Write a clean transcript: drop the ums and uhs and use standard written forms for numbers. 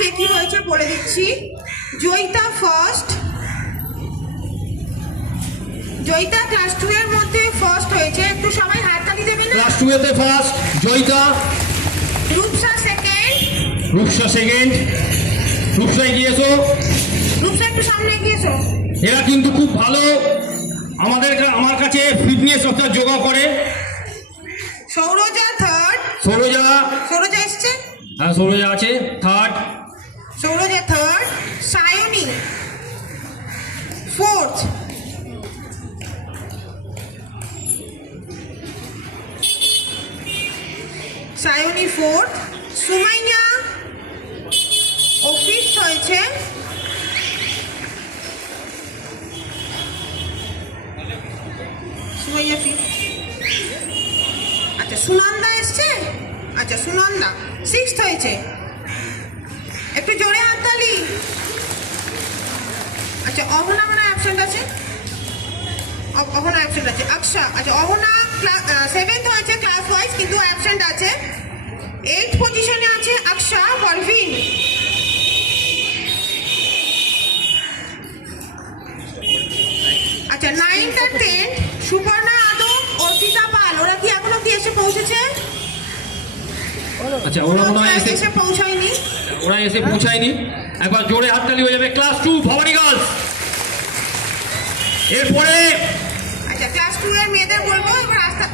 কে কি হয়েছে বলে দিচ্ছি। জয়িতা ফার্স্ট, জয়িতা ক্লাস 2 এর মধ্যে ফার্স্ট হয়েছে, একটু সবাই হাততালি দেবেন না? ক্লাস 2 এতে first Joyita. Rupsa second, Rupsa second. Rupsa এগিয়ে এসো। রূপসা একটু সামনে এগিয়ে এসো। এরা কিন্তু খুব ভালো আমার কাছে ফিটনেস অর্থাৎ যোগা করে। সৌরজা থার্ড, সৌরজা। সৌরজা এসছে, হ্যাঁ সৌরজা আছে third. Sourja third. Sayani fourth, Sayani fourth. Sumaiya ও ফিফথ হয়েছে। সুমাইয়া ফিফথ। আচ্ছা সুনন্দা এসছে, আচ্ছা সুনন্দা সিক্সথ হয়েছে। একটু জোরে হাততালি। আচ্ছা অহনা মানে অ্যাবসেন্ট আছে, অহনা অ্যাবসেন্ট আছে। আচ্ছা আচ্ছা অহনা সেভেন্থ হয়েছে ক্লাস ওয়াইজ, কিন্তু অ্যাবসেন্ট আছে। 8th পজিশনে আছে আকশা পারভিন। আচ্ছা 9th আর 10th সুপর্ণা আদম, অর্পিতা পাল, ওরা কি এখনো কি এসে পৌঁছেছে? আচ্ছা ওরা মনে হয় এসে পৌঁছায়নি। ওরা এসে পৌঁছায়নি। একবার জোরে হাততালি হয়ে যাবে। Class 2 Bhabani girls. এরপরে আচ্ছা ক্লাস 2 এর মেয়েদের বলবো এবার আস্তে